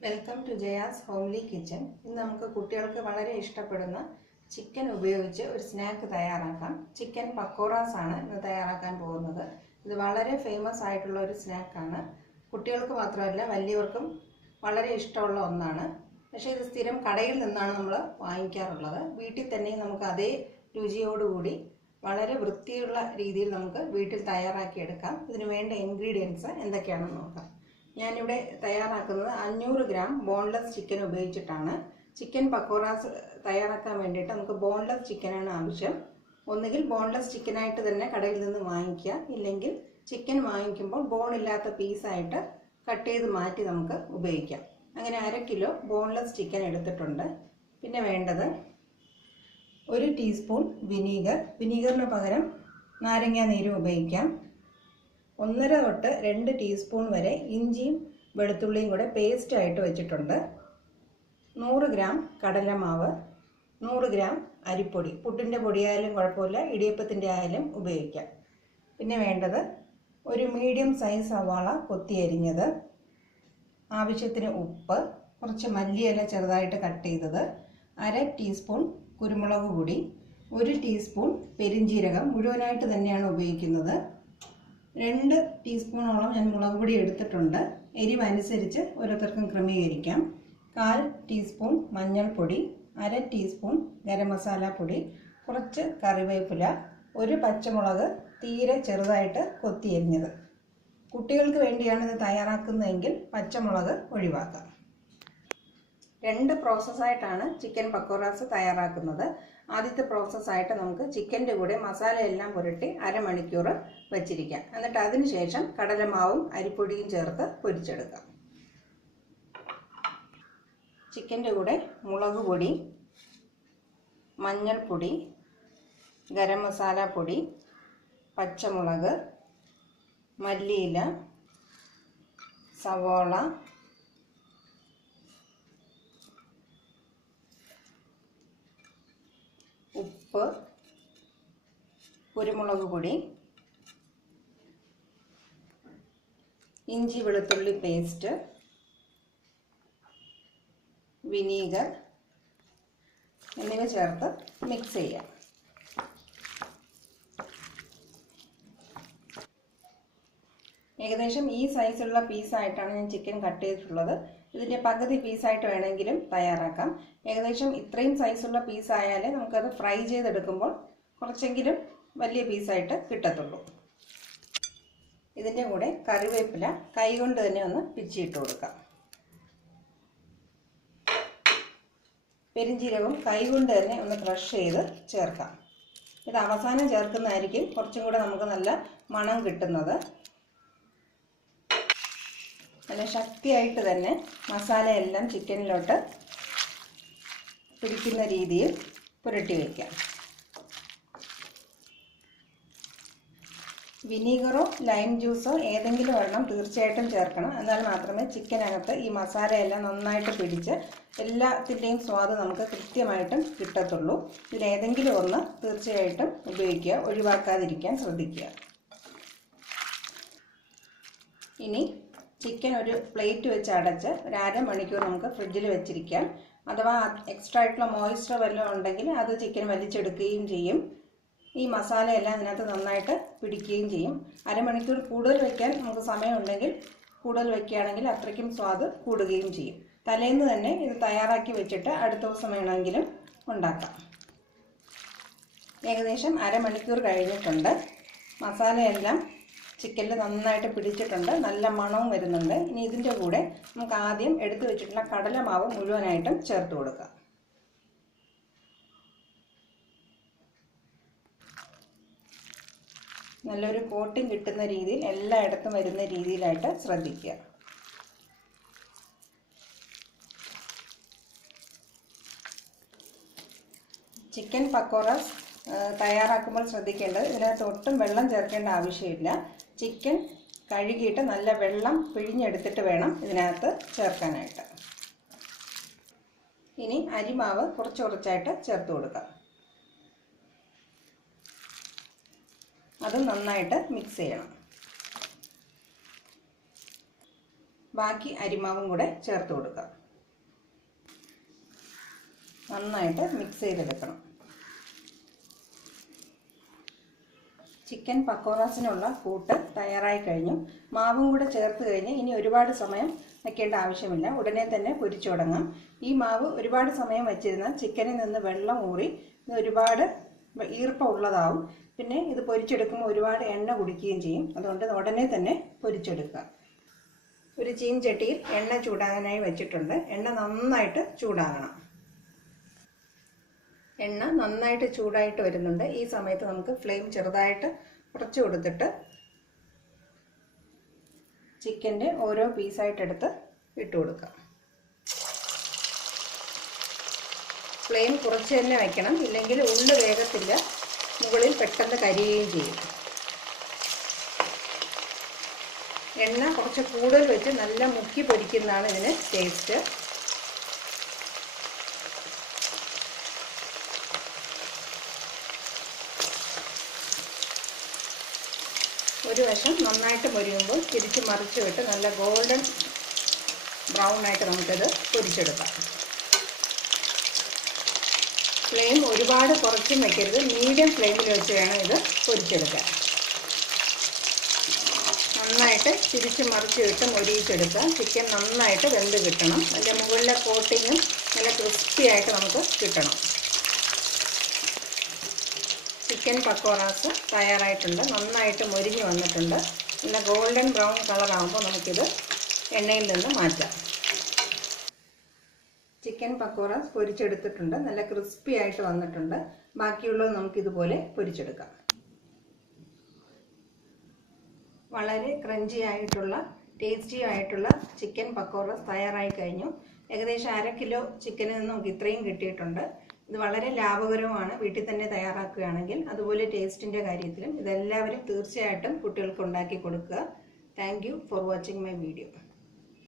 Welcome to Jaya's homely kitchen. ഇന്ന് നമുക്ക് കുട്ടികൾക്ക് വളരെ ഇഷ്ടപ്പെടുന്ന ചിക്കൻ ഉപയോഗിച്ച് ഒരു സ്നാക്ക് തയ്യാറാക്കാം. ചിക്കൻ പക്കോറാസ് ആണ് ഇന്ന് തയ്യാറാക്കാൻ പോകുന്നത്. ഇത് വളരെ ഫേമസ് ആയിട്ടുള്ള ഒരു സ്നാക്കാണ്. കുട്ടികൾക്ക് മാത്രമല്ല വലിയവർക്കും വളരെ ഇഷ്ടമുള്ള ഒന്നാണ്. പക്ഷേ ഇത് സ്ഥിരം കടയിൽ നിന്നാണ് നമ്മൾ വാങ്ങിക്കാറുള്ളത്. വീട്ടിൽ തന്നെ നമുക്ക് അതേ രുചിയോടുകൂടി വളരെ വൃത്തിയുള്ള രീതിയിൽ നമുക്ക് വീട്ടിൽ തയ്യാറാക്കിയെടുക്കാം. ഇതിന് വേണ്ട ഇൻഗ്രീഡിയൻസ് എന്തൊക്കെയാണെന്ന് നോക്കാം. ഞാനിവിടെ തയ്യാറാക്കുന്നത് 500 ഗ്രാം ബോൺലെസ് ചിക്കൻ ഉപയോഗിച്ചിട്ടാണ്. ചിക്കൻ പക്കോറാസ് തയ്യാറാക്കാൻ വേണ്ടിയിട്ട് നമുക്ക് ബോൺലെസ് ചിക്കനാണ് ആവശ്യം. ഒന്നുകിൽ ബോൺലെസ് ചിക്കനായിട്ട് തന്നെ കടയിൽ നിന്ന് വാങ്ങിക്കുക, ഇല്ലെങ്കിൽ ചിക്കൻ വാങ്ങിക്കുമ്പോൾ ബോണില്ലാത്ത പീസായിട്ട് കട്ട് ചെയ്ത് മാറ്റി നമുക്ക് ഉപയോഗിക്കാം. അങ്ങനെ 1/2 കിലോ ബോൺലെസ് ചിക്കൻ എടുത്തിട്ടുണ്ട്. പിന്നെ വേണ്ടത് 1 ടീസ്പൂൺ വിനീഗറിന് പകരം നാരങ്ങാ നീരും ഉപയോഗിക്കാം. 1.5 തൊട്ട് 2 ടീസ്പൂൺ വരെ ഇഞ്ചിയും വെളുത്തുള്ളിയും കൂടെ പേസ്റ്റ് ആയിട്ട് വെച്ചിട്ടുണ്ട്. 100 ഗ്രാം കടലമാവ്, 100 ഗ്രാം അരിപ്പൊടി, പുട്ടിൻ്റെ പൊടിയായാലും കുഴപ്പമില്ല, ഇടിയപ്പത്തിൻ്റെ ആയാലും ഉപയോഗിക്കാം. പിന്നെ വേണ്ടത് ഒരു മീഡിയം സൈസ് സവാള കൊത്തി അരിഞ്ഞത്, ആവശ്യത്തിന് ഉപ്പ്, കുറച്ച് മല്ലിയില ചെറുതായിട്ട് കട്ട് ചെയ്തത്, 1/2 ടീസ്പൂൺ കുരുമുളക് പൊടി, 1 ടീസ്പൂൺ പെരിഞ്ജീരകം മുഴുവനായിട്ട് തന്നെയാണ് ഉപയോഗിക്കുന്നത്, 2 ടീസ്പൂണോളം ഞാൻ മുളക് പൊടി എടുത്തിട്ടുണ്ട്. എരിവ് അനുസരിച്ച് ഓരോരുത്തർക്കും ക്രമീകരിക്കാം. 1/4 ടീസ്പൂൺ മഞ്ഞൾപ്പൊടി, 1/2 ടീസ്പൂൺ ഗരം മസാല പൊടി, കുറച്ച് കറിവേപ്പില, 1 പച്ചമുളക് തീരെ ചെറുതായിട്ട് കൊത്തി അരിഞ്ഞത്. കുട്ടികൾക്ക് വേണ്ടിയാണ് ഇത് തയ്യാറാക്കുന്നതെങ്കിൽ പച്ചമുളക് ഒഴിവാക്കാം. 2 പ്രോസസ്സായിട്ടാണ് ചിക്കൻ പക്കോറാസ് തയ്യാറാക്കുന്നത്. ആദ്യത്തെ പ്രോസസ്സായിട്ട് നമുക്ക് ചിക്കൻ്റെ കൂടെ മസാലയെല്ലാം പുരട്ടി 1/2 മണിക്കൂർ വെച്ചിരിക്കാം. എന്നിട്ട് അതിനുശേഷം കടലമാവും അരിപ്പൊടിയും ചേർത്ത് പൊരിച്ചെടുക്കാം. ചിക്കൻ്റെ കൂടെ മുളക് പൊടി, മഞ്ഞൾപ്പൊടി, ഗരം മസാല പൊടി, പച്ചമുളക്, മല്ലിയില, സവാള, ഉപ്പ്, കുരുമുളക് പൊടി, ഇഞ്ചി വെളുത്തുള്ളി പേസ്റ്റ്, വിനീഗർ എന്നിവ ചേർത്ത് മിക്സ് ചെയ്യാം. ഏകദേശം ഈ സൈസുള്ള പീസായിട്ടാണ് ഞാൻ ചിക്കൻ കട്ട് ചെയ്തിട്ടുള്ളത്. ഇതിൻ്റെ പകുതി പീസായിട്ട് വേണമെങ്കിലും തയ്യാറാക്കാം. ഏകദേശം ഇത്രയും സൈസുള്ള പീസായാലേ നമുക്കത് ഫ്രൈ ചെയ്തെടുക്കുമ്പോൾ കുറച്ചെങ്കിലും വലിയ പീസായിട്ട് കിട്ടത്തുള്ളൂ. ഇതിൻ്റെ കൂടെ കറിവേപ്പില കൈ കൊണ്ട് തന്നെ ഒന്ന് പിച്ചിയിട്ട് കൊടുക്കാം. പെരിഞ്ജീരകം കൈ കൊണ്ട് തന്നെ ഒന്ന് ക്രഷ് ചെയ്ത് ചേർക്കാം. ഇത് അവസാനം ചേർക്കുന്നതായിരിക്കും കുറച്ചും കൂടെ നമുക്ക് നല്ല മണം കിട്ടുന്നത്. നല്ല ശക്തിയായിട്ട് തന്നെ മസാലയെല്ലാം ചിക്കനിലോട്ട് പിടിക്കുന്ന രീതിയിൽ പുരട്ടി വയ്ക്കാം. വിനീഗറോ ലൈം ജ്യൂസോ ഏതെങ്കിലും ഒരെണ്ണം തീർച്ചയായിട്ടും ചേർക്കണം. എന്നാൽ മാത്രമേ ചിക്കനകത്ത് ഈ മസാലയെല്ലാം നന്നായിട്ട് പിടിച്ച് എല്ലാത്തിൻ്റെയും സ്വാദ് നമുക്ക് കൃത്യമായിട്ടും കിട്ടത്തുള്ളൂ. ഇതിലേതെങ്കിലും ഒന്ന് തീർച്ചയായിട്ടും ഉപയോഗിക്കുക, ഒഴിവാക്കാതിരിക്കാൻ ശ്രദ്ധിക്കുക. ഇനി ചിക്കൻ ഒരു പ്ലേറ്റ് വെച്ച് അടച്ച് ഒരു 1/2 മണിക്കൂർ നമുക്ക് ഫ്രിഡ്ജിൽ വെച്ചിരിക്കാം. അഥവാ എക്സ്ട്രാ ആയിട്ടുള്ള മോയ്സ്ചർ വല്ലതും ഉണ്ടെങ്കിൽ അത് ചിക്കൻ വലിച്ചെടുക്കുകയും ചെയ്യും. ഈ മസാലയെല്ലാം ഇതിനകത്ത് നന്നായിട്ട് പിടിക്കുകയും ചെയ്യും. 1/2 മണിക്കൂർ കൂടുതൽ വയ്ക്കാൻ നമുക്ക് സമയമുണ്ടെങ്കിൽ കൂടുതൽ വയ്ക്കുകയാണെങ്കിൽ അത്രയ്ക്കും സ്വാദ് കൂടുകയും ചെയ്യും. തലേന്ന് തന്നെ ഇത് തയ്യാറാക്കി വെച്ചിട്ട് അടുത്ത ദിവസം വേണമെങ്കിലും ഉണ്ടാക്കാം. ഏകദേശം 1/2 മണിക്കൂർ കഴിഞ്ഞിട്ടുണ്ട്. മസാലയെല്ലാം ചിക്കനിൽ നന്നായിട്ട് പിടിച്ചിട്ടുണ്ട്, നല്ല മണവും വരുന്നുണ്ട്. ഇനി ഇതിൻ്റെ കൂടെ നമുക്ക് ആദ്യം എടുത്തു വെച്ചിട്ടുള്ള കടലമാവ് മുഴുവനായിട്ടും ചേർത്ത് കൊടുക്കാം. നല്ലൊരു കോട്ടിങ് കിട്ടുന്ന രീതിയിൽ എല്ലായിടത്തും വരുന്ന രീതിയിലായിട്ട് ശ്രദ്ധിക്കുക. ചിക്കൻ പക്കോറാസ് തയ്യാറാക്കുമ്പോൾ ശ്രദ്ധിക്കേണ്ടത് ഇതിനകത്ത് ഒട്ടും വെള്ളം ചേർക്കേണ്ട ആവശ്യമില്ല. ചിക്കൻ കഴുകിയിട്ട് നല്ല വെള്ളം പിഴിഞ്ഞെടുത്തിട്ട് വേണം ഇതിനകത്ത് ചേർക്കാനായിട്ട്. ഇനി അരിമാവ് കുറച്ച് കുറച്ചായിട്ട് ചേർത്ത് കൊടുക്കാം. അതും നന്നായിട്ട് മിക്സ് ചെയ്യണം. ബാക്കി അരിമാവും കൂടെ ചേർത്ത് കൊടുക്കുക. നന്നായിട്ട് മിക്സ് ചെയ്തെടുക്കണം. ചിക്കൻ പക്കോറാസിനുള്ള കൂട്ട് തയ്യാറായി കഴിഞ്ഞു. മാവും കൂടെ ചേർത്ത് കഴിഞ്ഞ് ഇനി ഒരുപാട് സമയം വയ്ക്കേണ്ട ആവശ്യമില്ല. ഉടനെ തന്നെ പൊരിച്ചു തുടങ്ങാം. ഈ മാവ് ഒരുപാട് സമയം വെച്ചിരുന്നാൽ ചിക്കനിൽ നിന്ന് വെള്ളം ഊറി ഇത് ഒരുപാട് ഈർപ്പമുള്ളതാവും. പിന്നെ ഇത് പൊരിച്ചെടുക്കുമ്പോൾ ഒരുപാട് എണ്ണ കുടിക്കുകയും ചെയ്യും. അതുകൊണ്ട് ഉടനെ തന്നെ പൊരിച്ചെടുക്കുക. ഒരു ചീൻചട്ടിയിൽ എണ്ണ ചൂടാകാനായി വെച്ചിട്ടുണ്ട്. എണ്ണ നന്നായിട്ട് ചൂടാകണം. എണ്ണ നന്നായിട്ട് ചൂടായിട്ട് വരുന്നുണ്ട്. ഈ സമയത്ത് നമുക്ക് ഫ്ലെയിം ചെറുതായിട്ട് കുറച്ച് കൊടുത്തിട്ട് ചിക്കൻ്റെ ഓരോ പീസായിട്ടെടുത്ത് ഇട്ട് കൊടുക്കാം. ഫ്ലെയിം കുറച്ച് തന്നെ വയ്ക്കണം, ഇല്ലെങ്കിൽ ഉള്ളു വേഗത്തില്ല, മുകളിൽ പെട്ടെന്ന് കരിയുകയും ചെയ്യും. എണ്ണ കുറച്ച് കൂടുതൽ വെച്ച് നല്ല മുക്കി പൊരിക്കുന്നതാണ് ഇതിന് ടേസ്റ്റ്. ഒരു വശം നന്നായിട്ട് പൊരിയുമ്പോൾ തിരിച്ച് മറിച്ച് വിട്ട് നല്ല ഗോൾഡൻ ബ്രൗൺ ആയിട്ട് നമുക്കിത് പൊരിച്ചെടുക്കാം. ഫ്ലെയിം ഒരുപാട് കുറച്ചും വയ്ക്കരുത്, മീഡിയം ഫ്ലെയിമിൽ വെച്ച് വേണം ഇത് പൊരിച്ചെടുക്കാൻ. നന്നായിട്ട് തിരിച്ച് മറിച്ച് വിട്ട് മൊരിയിച്ചെടുക്കുക. ചിക്കൻ നന്നായിട്ട് വെന്ത് കിട്ടണം. അതിൻ്റെ മുകളിലെ കോട്ടിങ്ങും നല്ല ക്രിസ്പി ആയിട്ട് നമുക്ക് കിട്ടണം. ചിക്കൻ പക്കോറാസ് തയ്യാറായിട്ടുണ്ട്. നന്നായിട്ട് മൊരിഞ്ഞ് വന്നിട്ടുണ്ട്. നല്ല ഗോൾഡൻ ബ്രൗൺ കളറാകുമ്പോൾ നമുക്കിത് എണ്ണയിൽ നിന്ന് മാറ്റാം. ചിക്കൻ പക്കോറാസ് പൊരിച്ചെടുത്തിട്ടുണ്ട്. നല്ല ക്രിസ്പി ആയിട്ട് വന്നിട്ടുണ്ട്. ബാക്കിയുള്ളത് നമുക്കിതുപോലെ പൊരിച്ചെടുക്കാം. വളരെ ക്രഞ്ചി ആയിട്ടുള്ള ടേസ്റ്റി ആയിട്ടുള്ള ചിക്കൻ പക്കോറാസ് തയ്യാറായി കഴിഞ്ഞു. ഏകദേശം 1/2 കിലോ ചിക്കനിൽ നിന്ന് നമുക്ക് ഇത്രയും കിട്ടിയിട്ടുണ്ട്. ഇത് വളരെ ലാഭകരമാണ് വീട്ടിൽ തന്നെ തയ്യാറാക്കുകയാണെങ്കിൽ. അതുപോലെ ടേസ്റ്റിൻ്റെ കാര്യത്തിലും ഇതെല്ലാവരും തീർച്ചയായിട്ടും കുട്ടികൾക്ക് ഉണ്ടാക്കി കൊടുക്കുക. Thank you for watching my video.